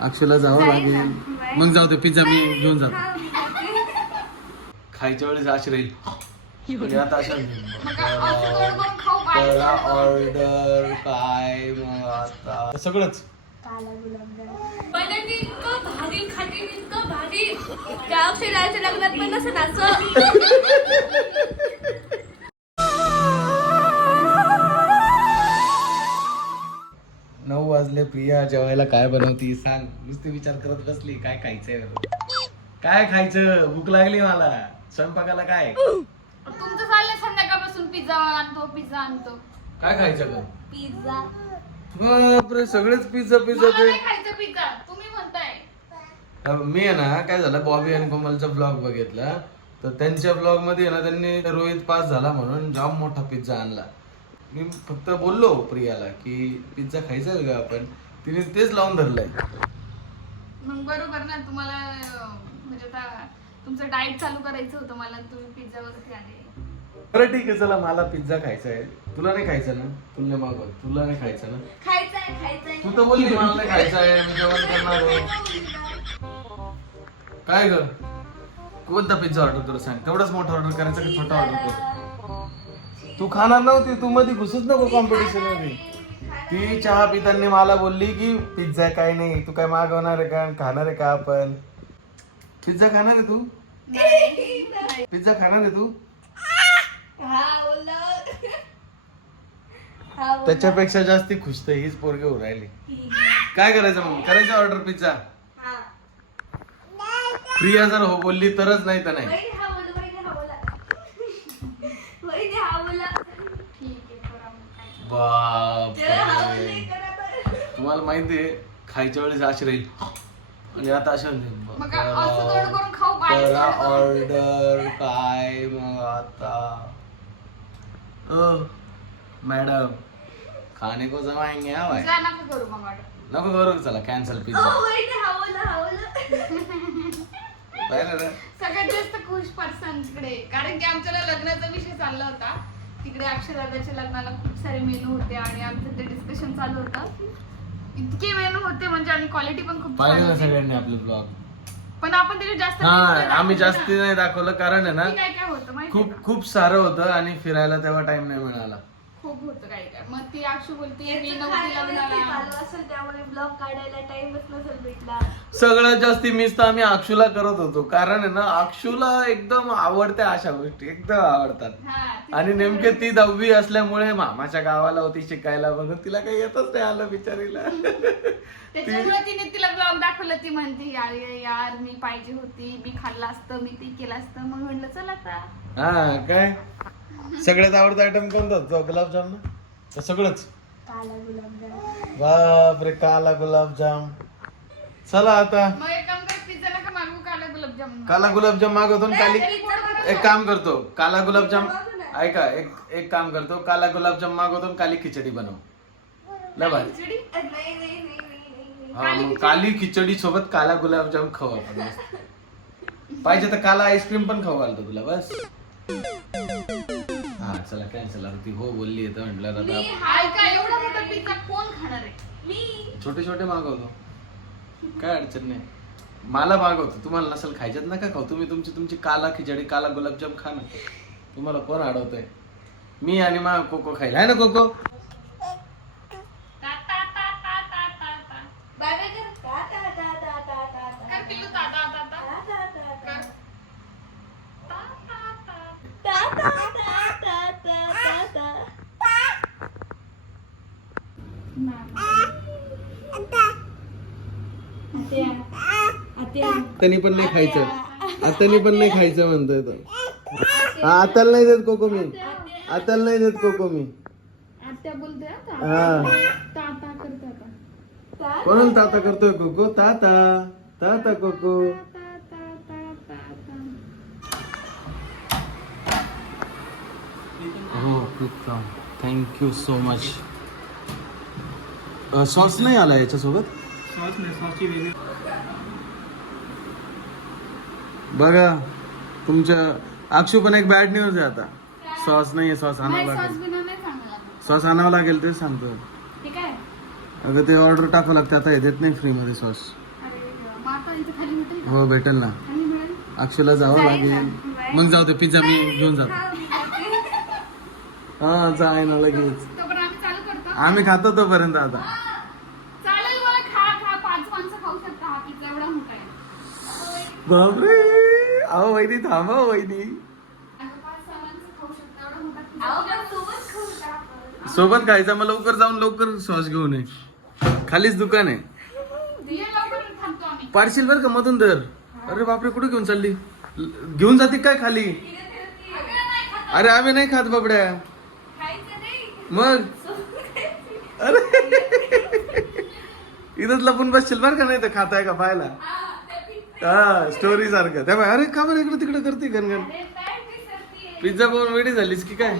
अक्षयला जावं लागेल. मग जाऊ दे पिझ्झा मी घेऊन जातो. खायच्या वेळेस अशी राहील. आता असं करा ऑर्डर काय मग आता? सगळंच. लग्नात पण नसं नाच नऊ वाजले प्रिया जेवायला काय बनवती सांग. नुसती विचार करत बसली काय खायचंय? काय खायचं? भूक लागली मला. स्वयंपाकाला काय? तुमचं चाललंय संध्याकाळपासून पिझ्झा आणतो पिझ्झा आणतो. काय खायचं का पिझ्झा बापरे सगळेच पिझ्झा पिझ्झा मला ते. नाही खायचं पिझ्झा तुम्ही म्हणताय. मी आहे ना काय झालं बॉबी आणि कोमलचा ब्लॉग बघितला. तर त्यांच्या ब्लॉगमध्ये आहे ना त्यांनी रोहित पास झाला म्हणून जाम मोठा पिझ्झा आणला. मी फक्त बोललो प्रियाला की पिझ्झा खायचा का आपण? तिने तेच लावून धरलंय. मग बरोबर ना तुम्हाला म्हणजे आता तुमचं डाएट चालू करायचं होतं मला तुम्ही पिझ्झा वरती आले. बरं ठीक आहे चला मला पिझ्झा खायचा आहे. तुला नाही खायचं ना? तुला मागव तुला नाही खायचं ना? खायचंय तू तर बोलली मला नाही खायचं आहे मी जेवण करणार आहे. काय ग? कोणता पिझ्झा ऑर्डर तुला सांग? तेवढाच मोठा ऑर्डर करायचा की छोटा ऑर्डर कर तू खाणार नव्हती तू मध्ये घुसूच नको कॉम्पिटिशनमध्ये. ती चहा पिताना मला बोलली की पिझ्झा काय नाही तू काय मागवणार आहे का? खाणार आहे का आपण? पिझ्झा खाणार आहे तू? पिझ्झा खाणार आहे तू. त्याच्यापेक्षा जास्ती खुश तर हीच पोरगी आहे. काय करायचं मग? करायचं ऑर्डर पिझ्झा. प्रिया जर हो बोलली तरच नाही तर नाही वहिनी हा बोला वहिनी हा बोला वहिनी हा बोला ठीक आहे करा मग काय. बाप. तुम्हाला माहितीये खायच्या वेळेस अशी राहील. आणि आता अशा करा ऑर्डर. काय मग आता? ओ मॅडम खाने को जमाएंगे हा भाई? नका करू चला कॅन्सल पिझ्झा हा बोला पाहिलं ना सगळ्यात जास्त खुश पर्सन तिकडे कारण की आमच्याला लग्नाचा विषय चालला होता. तिकडे अक्षरदाच्या लग्नाला खूप सारे मेनू होते आणि आमचं ते डिस्कशन चालू होतं इतके मेनू होते म्हणजे आणि क्वालिटी पण खूप छान पाहिलं ना होती. सगळ्यांनी आपले ब्लॉग पण आपण त्याच्यात जास्त हा आम्ही जास्ती. नाही दाखवलं कारण आहे ना की काय काय होतं माहिती खूप खूप सारं होतं आणि फिरायला तेव्हा टाइम नाही मिळाला खूप होतं काय काय मग ती अक्षू बोलते मी नव्हती लग्नाला चालू असेल त्यामुळे ब्लॉग काढायला टाइमच नसेल भेटला. सगळ्यात जास्ती मिस तर आम्ही अक्षूला करत होतो. कारण आहे ना अक्षूला एकदम आवडत्या अशा गोष्टी एकदम आवडतात. हा ती- आणि नेमके ती दहावी असल्यामुळे मामाच्या गावाला होती शिकायला म्हणून तिला काही येतच नाही आलं बिचारीला. त्याच्यामुळे तिने तिला ब्लॉग दाखवलं ती म्हणते यार यार मी पाहिजे होती मी खाल्लं असतं मी ते केलं असतं. मग म्हणलं चल आता. हा काय? सगळ्यात आवडता आयटम कोणता? होता गुलाबजाम ना? तर सगळंच. काला गुलाबजाम. बापरे काला गुलाबजाम. चला आता. मग एक काम कर पिझ्झा नका मागवू काला गुलाबजाम मागवतो ना काली. एक काम करतो. काला गुलाबजाम ऐका एक एक काम करतो. काला गुलाबजाम मागवतो आणि काली खिचडी बनव. लय भारी खिचडी? अ, नाही नाही नाही नाही नाही हा मग काली खिचडी सोबत काला गुलाबजाम खाऊ आपण. मस्त. पाहिजे तर काला आईस्क्रीम पण खाऊ घालतो तुला बस. चला कॅन्सल ती हो बोलली तर म्हटलं मी आता हाय का एवढा मोठा पिझ्झा कोण खाणार आहे मी छोटे छोटे मागवतो काय अडचण नाही मला मागवतो तुम्हाला नसेल खायच्यात नका खाऊ तुम्ही तुमची तुमची काला खिचडी काला गुलाबजाम खा ना तुम्हाला कोण अडवतंय मी आणि मा कोको खायला आहे ना कोको. बाय बाय कर. कर पिल्लू ता, ता, ता, ता. कर. ता ता ता ता ता ता ता. आत्यानी पण नाही खायचं. आत्यानी पण नाही खायचं म्हणतोय तो. हा आत्याला नाही देत कोको मी. आत्याला नाही देत कोको मी. आत्या बोलते हा ता. हा. ता, ता करते आता. ता. कोणाला ताता करतोय कोको? ताता. ताता कोको. हो थँक्यू सो मच सॉस नाही आला याच्यासोबत? बघा तुमच्या अक्षू पण एक बॅड न्यूज आहे आता. सॉस नाही आहे सॉस आणावं नाही सॉस लागेल बिना नाही चांगलं लागत. सॉस आणावं लागेल तेच सांगतो ठीक आहे. अगं ते ऑर्डर टाकावं लागतं आता हे देत नाही फ्रीमध्ये सॉस. इथे खाली भेटेल का? हो भेटेल ना. खाली मिळेल? अक्षयला जावं जाईल लागेल. ना. मग जाऊ दे पिझ्झा मी घेऊन जातो. हा, जाय ना लगेच. आम्ही खातो तोपर्यंत आता. चालेल मला खा खा पाच माणसं खाऊ शकता हा पिझ्झा एवढा मोठा आहे. बापरे! अहो वहिनी थांबा हो, वहिनी. आता पाच सहा माणसं खाऊ शकता एवढा मोठा pizza. अहो, पण सोबत खाऊ का आपण? सोबत खायचा मग लवकर जाऊन लवकर सॉस घेऊन ये खालीच दुकान आहे. ये लवकर थांबतो आम्ही. पाडशील बरं का मधून तर अरे बापरे कुठे घेऊन चालली? ल- घेऊन जाते काय खाली? अरे आम्ही नाही खात बाबड्या खायचं नाही. मग. अरे. इथंच लपून बसशील बरं का नाही तर खाताय का पाहायला? हा, स्टोरी सारखं. त्यामुळे अरे का बरं इकडे तिकडे करते विसरतीये? पिझ्झा पाहून वेडी झालीस की काय?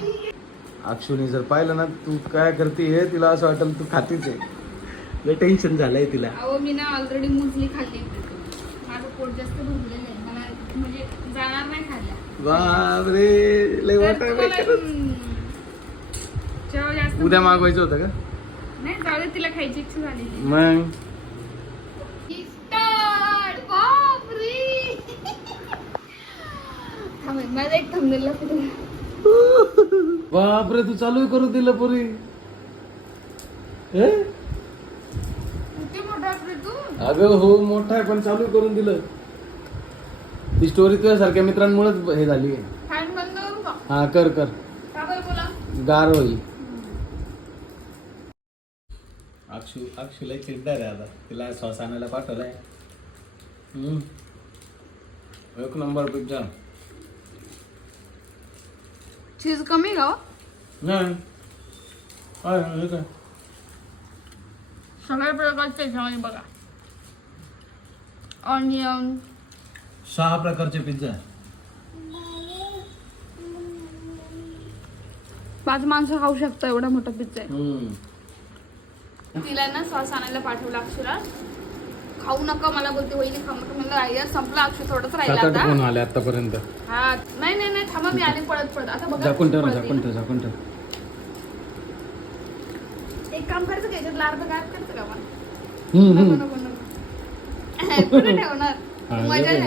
अक्षुनी जर पाहिलं ना तू काय करते हे तिला असं वाटेल तू खातीच आहे. टेन्शन झालंय तिला. अहो मी ना ऑलरेडी मुसली खाल्ली. माझं पोट जास्त भरलेलं आहे. मला म्हणजे जाणार नाही बापरे लय वाटायला जास्त उद्या मागवायचं होतं का? नाही जाऊ दे तिला खायची इच्छा झाली. मग? Start! बापरे! थांब, माझा एक thumbnail ला photo. बापरे तू चालू करू दिलं पुरी. हे? किती मोठा आहे रे तू? अगं हो मोठा आहे पण चालू करून दिलं. ती स्टोरी तुझ्या सारख्या मित्रांमुळेच हे झाली फॅन बंद करू का? हा कर कर. का बरं बोला? गार होईल. अक्षू अक्षूला चिडणार आहे आता. तिला सॉस आणायला पाठवलाय. हम्म. एक नंबर पिझ्झा चीज कमी का हो? नाही. काय हे काय सगळ्या प्रकारचे ह्याच्यामध्ये बघा. ऑनियन सहा प्रकारचे पिझ्झा पाच माणसं खाऊ शकता एवढा मोठा पिझ्झा आहे. तिला ना सॉस आणायला पाठवलं अक्षुला खाऊ नका मला बोलते वहिनी खाऊ नका म्हणलं आई यार संपला अक्षु थोडंच सात राहिला आठ आता. आले आतापर्यंत. हा नाही नाही नाही थांबा मी आले पळत पळत. आता बघा झाकून ठेव ना पळते. झाकून ठेव झाकून ठेव. एक काम करायचं का याच्यातला अर्ध गायब करायचं का आपण? हम्म, नको हम्म. नको नको. कुठे ठेवणार. हा, मजा येतो.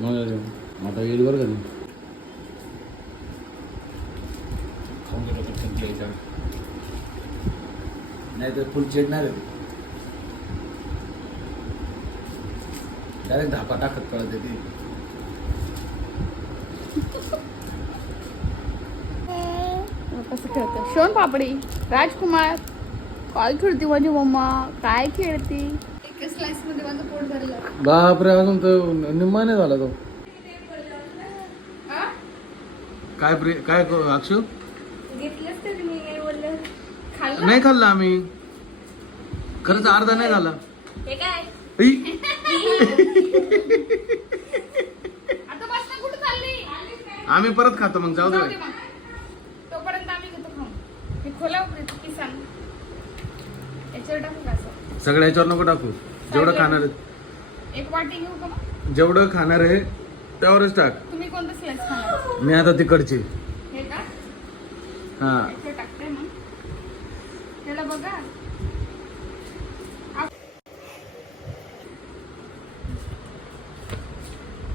नाही. मग आता येईल बरं का ती. खाऊन घेतो पटकन ती याच्यावर. नाही तर फुल चिडणार आहे. डायरेक्ट धापा टाकत कळत ती. कसं खेळतं शोन पापडी राजकुमार काय खेळते माझी मम्मा काय खेळते? बापरे अजून तर निम्मा नाही झाला तो? काय प्रिय काय क- अक्षू? घेतलंच तरी मी बोललं. खाल्लं? नाही खाल्ला आम्ही. खरंच अर्धा नाही झाला. हे काय? ऐ, आता बस ना कुठे चालली? आम्ही परत खातो मग जाऊ दे. जाऊ दे मग. तोपर्यंत आम्ही घेतो खाऊन. हे खोला किसान. याच्यावर टाकू का असं? सगळ्या याच्यावर नको टाकू. जेवढं खाणार आहे एक वाटी घेऊ का मग? जेवढं खाणार आहे त्यावरच टाक. तुम्ही कोणतं स्लाइस खाणार? मी आता तिकडची. हे का? हा. याच्यावर बघा.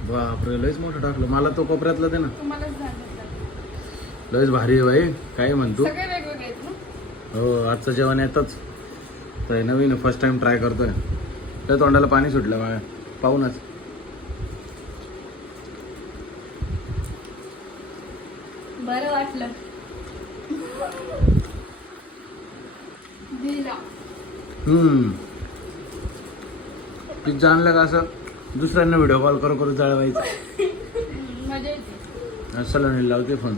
बापरे लयच मोठं टाकलं. मला तो कोपऱ्यातला दे ना. तुम्हालाच लयच भारी आहे भाई काय म्हणतो सगळे वेगवेगळे आहेत ना? हो आजचं जेवण येतच. तर नवीन फर्स्ट टाइम ट्राय करतोय. त्या तोंडाला पाणी सुटलं माझ्या पाहूनच. बरं वाटलं. हम्म. पिझ्झा आणलं का असं दुसऱ्यांना व्हिडिओ कॉल करू करू जळवायचं? सलोनी लावते फोन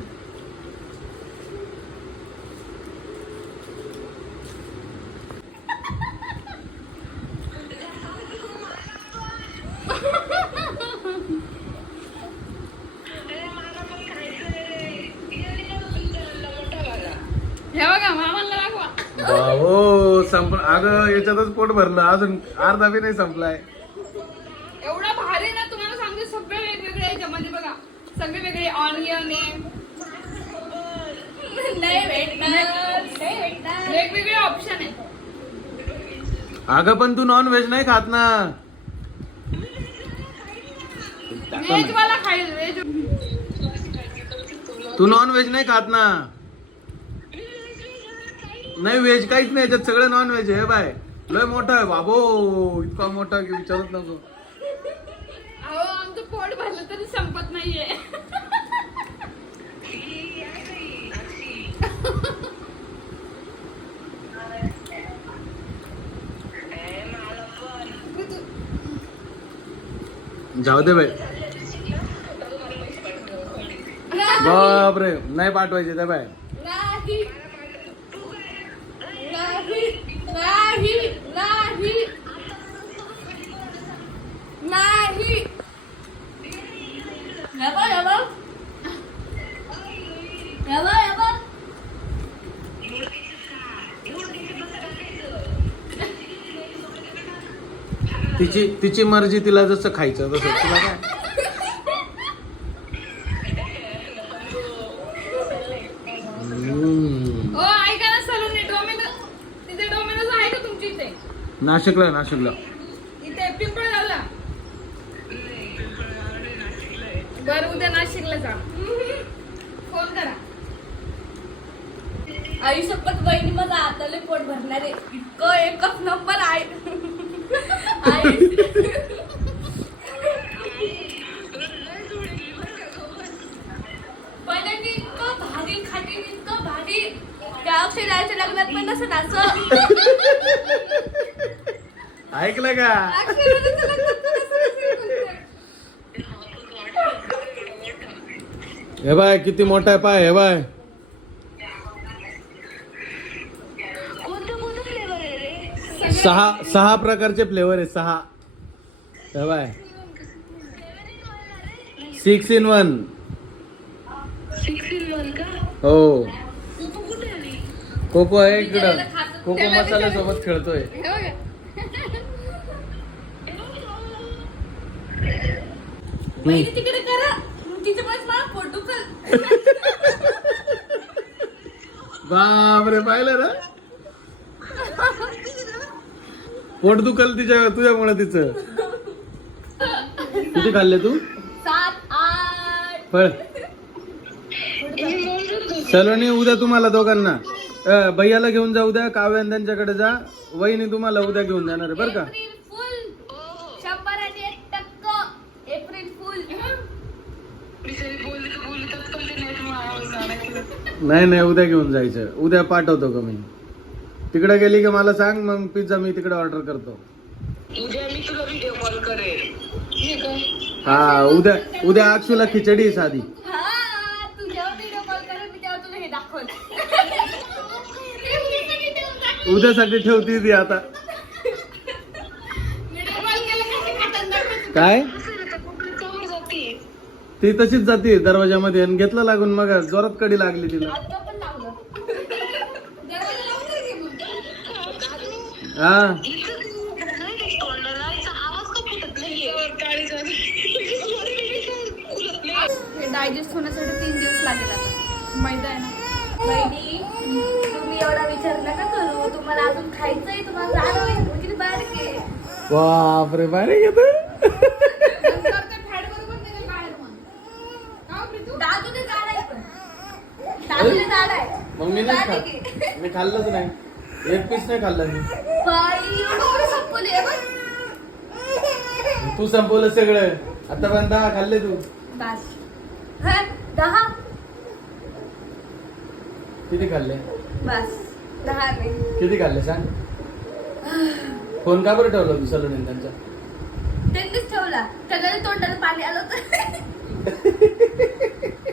हे बघा मामाला दाखवा हो संप अगं याच्यातच पोट भरलं. अजून अर्धा बी नाही संपलाय. एवढा भारी ना तुम्हाला सांगते सगळे वेगवेगळे याच्यामध्ये बघा. सगळे वेगळे ऑनियन आहे. वेगवेगळे ऑप्शन आहे. अगं पण तू नॉन व्हेज नाही खात ना. व्हेज वाला खाईल व्हेज तू नॉन व्हेज नाही खात ना. नाही व्हेज काहीच नाही याच्यात सगळं नॉन व्हेज आहे बाय. लय मोठा आहे बाबो इतका मोठा की विचारत नको अहो आमचं पोट भरलं तरी संपत नाहीये. जाऊ दे बाई. बापरे नाही पाठवायचे त्या बाय. तिची तिची मर्जी तिला जसं खायचं तसं. तुला काय? हम्म. ओ ऐका ना सलून डोमिनो तिथे डोमिनोज आहे का तुमच्या इथे? नाशिकला नाशिकला इथे पिंपळ झाला बर उद्या नाशिकला जा. फोन करा. आई शपथ बहिणी माझा हाताले पोट भरणार आहे. इतकं एकच नंबर आहे. आई. पहिले मी इतकं भारी खाटी इतकं भारी. त्या अक्षराच्या लग्नात पण नसं असं. ऐकलं का अक्षराच्या लग्नात पण असं नसेल बोलतोय. हे बाय किती मोठा आहे पाय हे बाय. सहा सहा प्रकारचे फ्लेवर आहे सहा. हे बाय. सिक्स इन वन हो. कोको आहे? इकडं. कोको मसाला सोबत खेळतोय. तिकडे करा. बापरे पाहिलं ना? पोट दुखल तिच्या तुझ्यामुळे तिचं. किती खाल्ले तू? सात आठ. पळ. सलोनी उद्या तुम्हाला दोघांना. भैयाला घेऊन जा उद्या काव्य आणि त्यांच्याकडे जा. वहिनी तुम्हाला उद्या घेऊन जाणार आहे बरं का? नाही नाही उद्या घेऊन जायचं. उद्या पाठवतो का मी? तिकडे गेली की मला सांग मग पिझ्झा मी तिकडे ऑर्डर करतो. उद्या मी तुला व्हिडिओ कॉल करेल. हा उद्या उद्या अक्षूला खिचडी आहे साधी. हा तू जेव्हा व्हिडिओ कॉल कर मी तेव्हा तुला हे दाखवल उद्यासाठी ठेवती ती आता. व्हिडिओ कॉल केला का? ते खातात दाखवतो. काय? ती तशीच जाते दरवाजामध्ये आणि घेतलं लागून मग जोरात कडी लागली तिला. हा. डायजेस्ट होण्यासाठी तीन दिवस लागेल आता. मैदा आहे ना तुम्ही एवढा विचार नका करू. तुम्हाला अजून खायचंय तुम्हाला जाणं बारीक आहे. बापरे बारे घेत नंतर ते फॅट बरोबर निघेल बाहेर मग का हो प्रीतू? दादू ते जाड आहे पण दादू ते जाड आहे मग मी नाही. खात मी खाल्लंच नाही. एक पीस नाही खाल्लं मी. तू संपवलं सगळं. आतापर्यंत दहा खाल्ले तू. हा, दहा? किती खाल्ले? बस. दहा किती खाल्ले सांग? फोन का बरं ठेवला तू सलोनी त्यांचा? त्यांनीच ठेवला. सगळ्या तोंडाला पाणी आलं